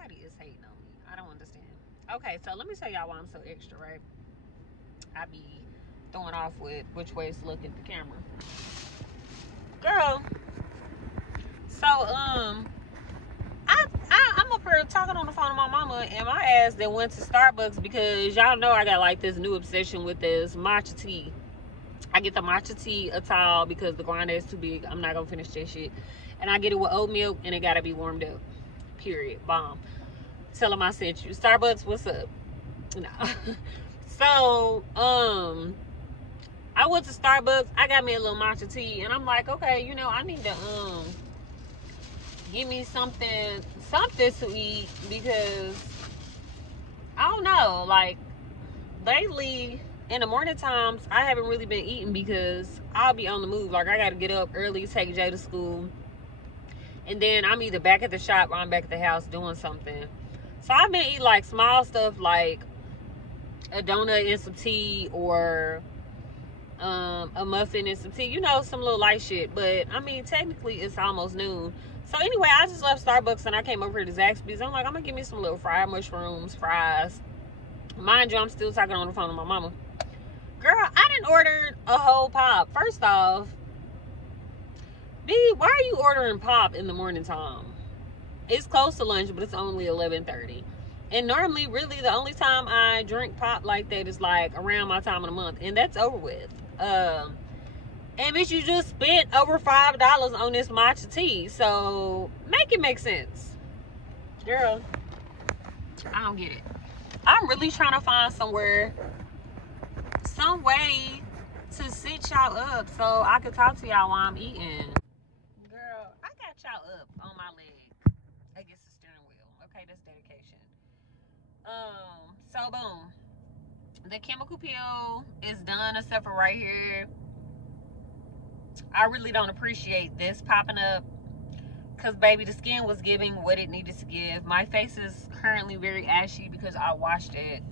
Somebody is hating on me. I don't understand. Okay, so let me tell y'all why I'm so extra, right? I be throwing off with which ways to look at the camera. Girl, so I'm up here talking on the phone to my mama, and my ass then went to Starbucks because y'all know I got like this new obsession with this matcha tea. I get the matcha tea a towel because the grinder is too big. I'm not gonna finish that shit. And I get it with oat milk, and it gotta be warmed up. Period. Bomb. Tell them I sent you. Starbucks, what's up? No. So, I went to Starbucks. I got me a little matcha tea, and I'm like, okay, you know, I need to give me something to eat because I don't know, like lately in the morning times I haven't really been eating because I'll be on the move. Like I gotta get up early, take Jay to school, and then I'm either back at the shop or I'm back at the house doing something. So I've been eating like small stuff like a donut and some tea, or a muffin and some tea, you know, some little light shit. But I mean, technically it's almost noon. So anyway, I just left Starbucks and I came over here to Zaxby's. I'm like, I'm gonna give me some little fried mushrooms, fries. Mind you, I'm still talking on the phone to my mama. Girl, I didn't order a whole pop. First off, B, why are you ordering pop in the morning time? It's close to lunch, but it's only 11:30. And normally, really, the only time I drink pop like that is like around my time of the month, and that's over with. And bitch, you just spent over $5 on this matcha tea, so make it make sense, girl. I don't get it. I'm really trying to find some way to sit y'all up so I can talk to y'all while I'm eating. Girl, I got y'all up on my leg against the steering wheel. Okay, that's dedication. So boom, the chemical peel is done except for right here. I really don't appreciate this popping up because baby, the skin was giving what it needed to give. My face is currently very ashy because I washed it,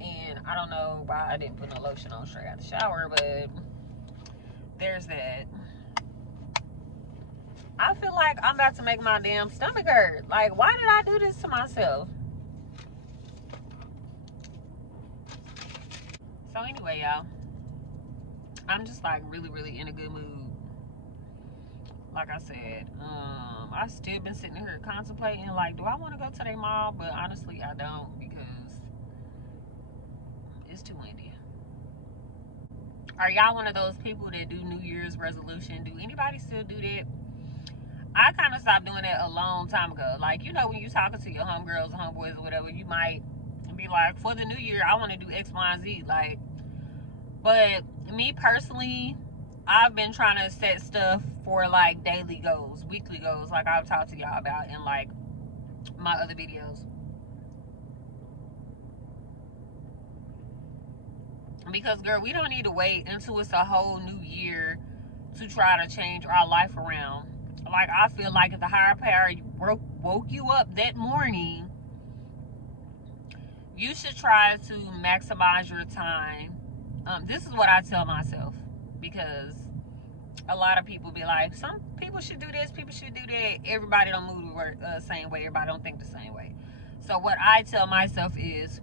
and I don't know why I didn't put no lotion on straight out the shower, but there's that. I feel like I'm about to make my damn stomach hurt. Like, why did I do this to myself? So anyway, y'all, I'm just like really in a good mood. Like I said, I still been sitting here contemplating, like, do I want to go to their mall? But honestly, I don't, because it's too windy. Are y'all one of those people that do New Year's resolution? Do anybody still do that? I kind of stopped doing that a long time ago. Like, you know, when you talking to your homegirls or homeboys or whatever, you might be like, for the new year, I want to do X, Y, and Z. Like, but me personally, I've been trying to set stuff for like daily goals, weekly goals, like I've talked to y'all about in like my other videos. Because girl, we don't need to wait until it's a whole new year to try to change our life around. Like, I feel like if the higher power woke you up that morning, you should try to maximize your time. This is what I tell myself, because a lot of people be like, some people should do this, people should do that. Everybody don't move the same way. Everybody don't think the same way. So what I tell myself is,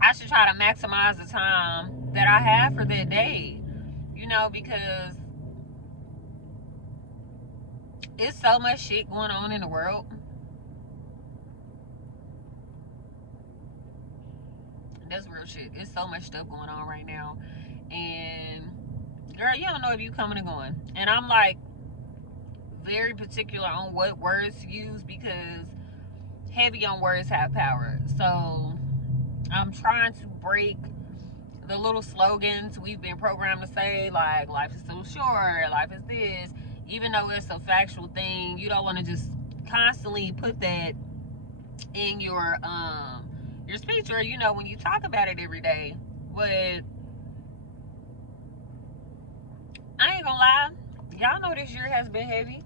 I should try to maximize the time that I have for that day. You know, because it's so much shit going on in the world. That's real shit. It's so much stuff going on right now. And girl, you don't know if you coming or going. And I'm like very particular on what words to use, because heavy on words have power. So I'm trying to break the little slogans we've been programmed to say, like life is so short, life is this. Even though it's a factual thing, you don't want to just constantly put that in your speech, or you know, when you talk about it every day. But I ain't gonna lie, y'all know this year has been heavy.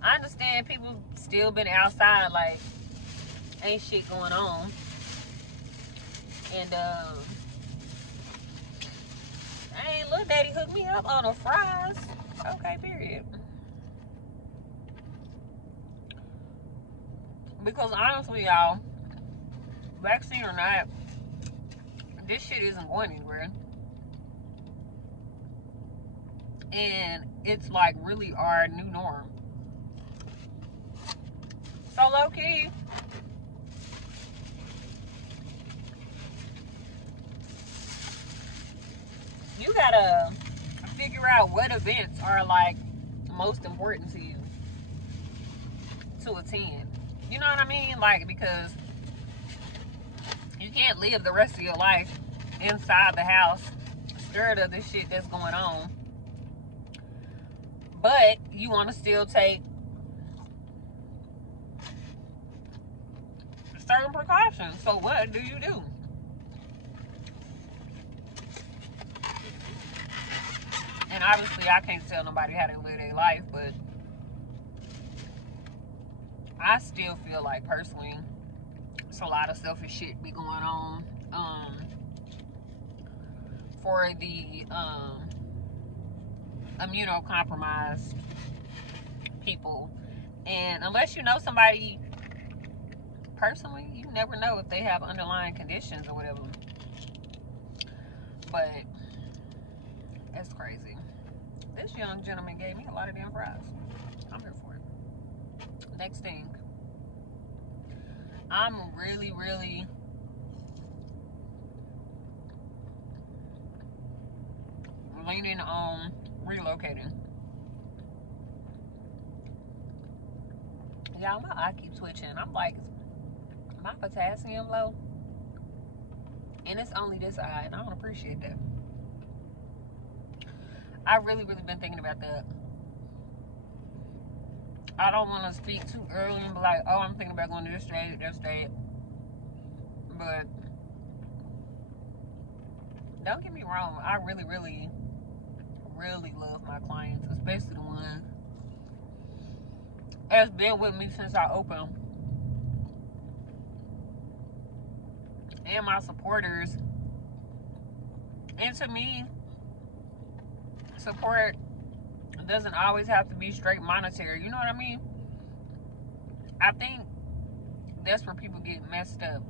I understand people still been outside, like ain't shit going on. And hey, little daddy hooked me up on the fries. Okay, period. Because honestly, y'all, vaccine or not, this shit isn't going anywhere. And it's like really our new norm. So low key, you gotta figure out what events are like most important to you to attend. You know what I mean? Like, because you can't live the rest of your life inside the house scared of this shit that's going on. But you want to still take certain precautions. So what do you do? And obviously I can't tell nobody how to live their life, but I still feel like personally it's a lot of selfish shit be going on for the immunocompromised people. And unless you know somebody personally, you never know if they have underlying conditions or whatever. But it's crazy. This young gentleman gave me a lot of damn fries. I'm here for it. Next thing, I'm really leaning on relocating. Y'all, my eye keeps twitching. I'm like, my potassium low? And it's only this eye, and I don't appreciate that. I really been thinking about that. I don't want to speak too early and be like, oh, I'm thinking about going to this state, that state. But don't get me wrong, I really love my clients, especially the one that's been with me since I opened. And my supporters. And to me, support doesn't always have to be straight monetary. You know what I mean? I think that's where people get messed up.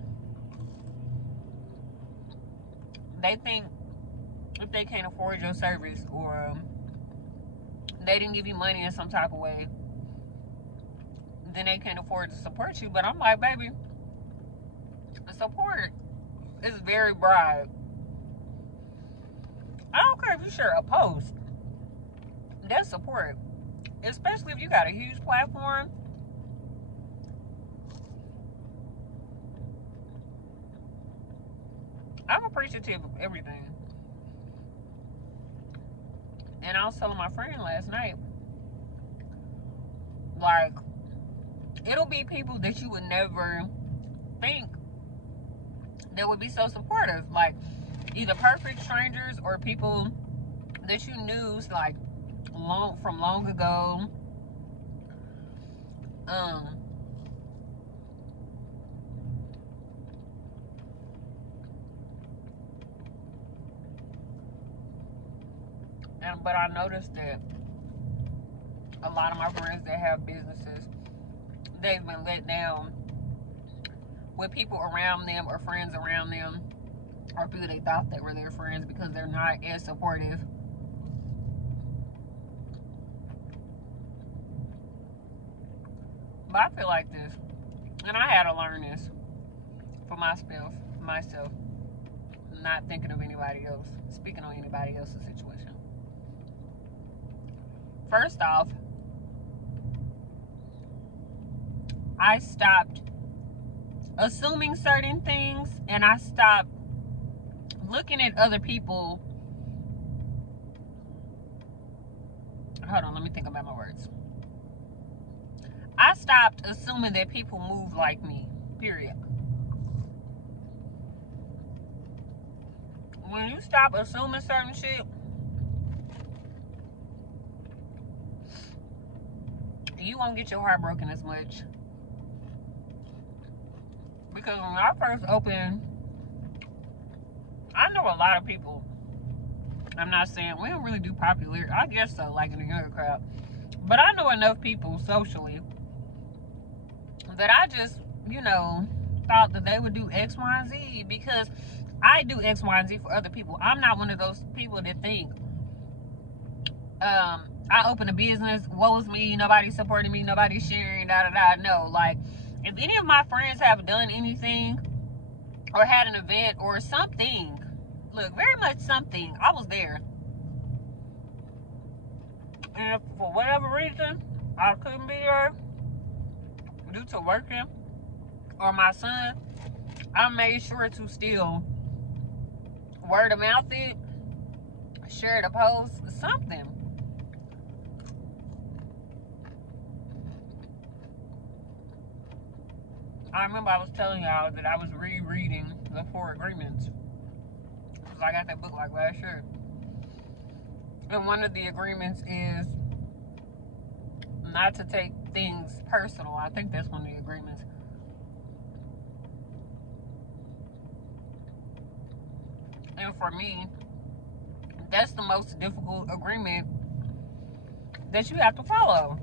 They think if they can't afford your service or they didn't give you money in some type of way, then they can't afford to support you. But I'm like, baby, support is very broad. I don't care if you share a post. That's support. Especially if you got a huge platform. I'm appreciative of everything. And I was telling my friend last night, like, it'll be people that you would never think that would be so supportive. Like, either perfect strangers or people that you knew, like, from long ago. But I noticed that a lot of my friends that have businesses, they've been let down with people around them or friends around them or people they thought they were their friends because they're not as supportive. But I feel like this, and I had to learn this for myself, not thinking of anybody else, speaking on anybody else's situation. First off, I stopped assuming certain things, and I stopped looking at other people. Hold on, let me think about my words. I stopped assuming that people move like me, period. When you stop assuming certain shit, you won't get your heart broken as much. Because when I first opened, I know a lot of people. I'm not saying we don't really do popular. I guess so, like in the younger crowd. But I know enough people socially that I just you know, thought that they would do X, Y, and Z, because I do X, Y, and Z for other people. I'm not one of those people that think, I open a business, woe is me, nobody's supporting me, nobody's sharing, da da da. No, like, if any of my friends have done anything or had an event or something, look, very much something, I was there. And if for whatever reason I couldn't be there due to working or my son, I made sure to still word of mouth it, share the post, something. I remember I was telling y'all that I was rereading the 4 Agreements, because I got that book like last year. And one of the agreements is not to take things personal. I think that's one of the agreements. And for me, that's the most difficult agreement that you have to follow.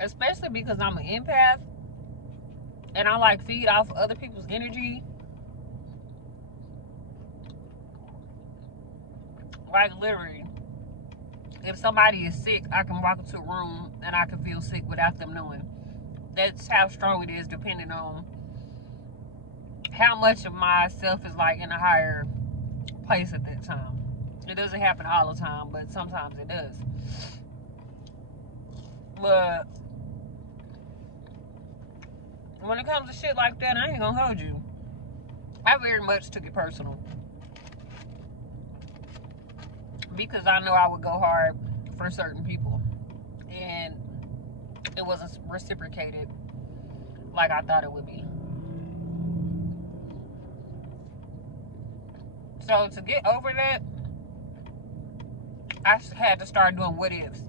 Especially because I'm an empath and I like feed off other people's energy. Like literally, if somebody is sick, I can walk into a room and I can feel sick without them knowing. That's how strong it is, depending on how much of myself is like in a higher place at that time. It doesn't happen all the time, but sometimes it does. But when it comes to shit like that, I ain't gonna hold you. I very much took it personal, because I know I would go hard for certain people, and it wasn't reciprocated like I thought it would be. So to get over that, I had to start doing what ifs.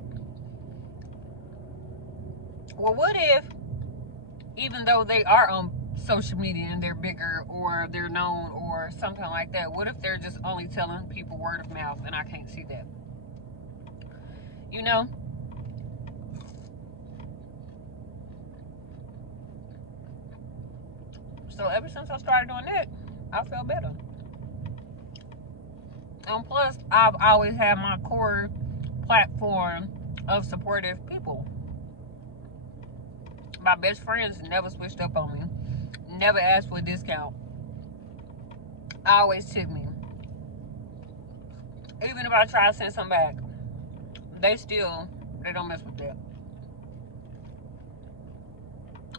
Well, what if, even though they are on social media and they're bigger or they're known or something like that, what if they're just only telling people word of mouth and I can't see that? You know? So ever since I started doing that, I feel better. And plus, I've always had my core platform of supportive people. My best friends never switched up on me. Never asked for a discount. Always tipped me. Even if I try to send some back, they don't mess with that.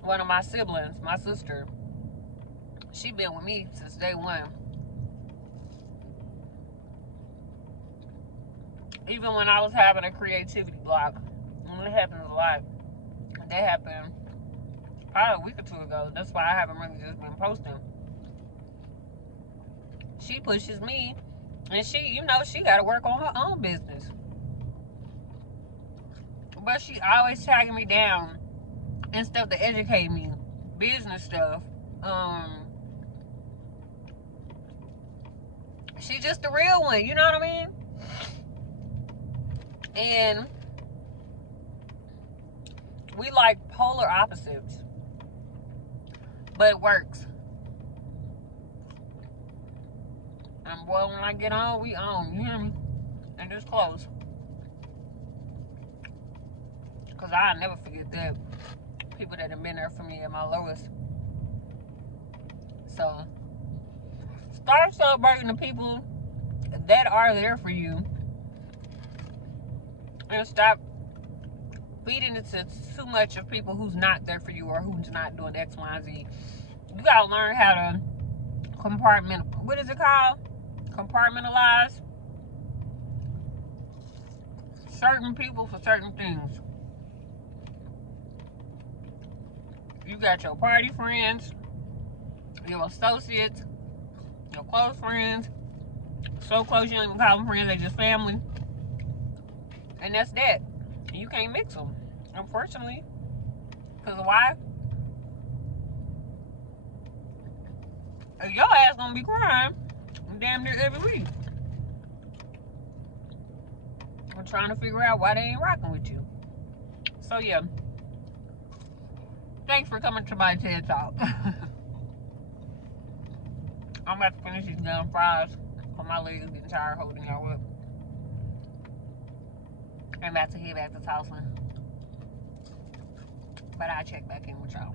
One of my siblings, my sister, she been with me since day one. Even when I was having a creativity block, and it happens a lot. That happened probably a week or 2 ago. That's why I haven't really just been posting. She pushes me, and she got to work on her own business. But she always tagging me down and stuff to educate me, business stuff. She's just the real one, you know what I mean? And we like polar opposites, but it works. And boy, when I get on, we on, you hear me? And just close. Because I'll never forget that. People that have been there for me at my lowest. So, start celebrating the people that are there for you. And stop feeding into too much of people who's not there for you or who's not doing X, Y, and Z. You gotta learn how to compartmentalize certain people for certain things. You got your party friends, your associates, your close friends. So close you don't even call them friends, they just family. And that's that. You can't mix them, unfortunately. Because why? Your ass gonna be crying damn near every week. I'm trying to figure out why they ain't rocking with you. So yeah. Thanks for coming to my TED Talk. I'm about to finish these damn fries. But my legs getting tired holding y'all up. I'm about to head back to Tulsa. But I'll check back in with y'all.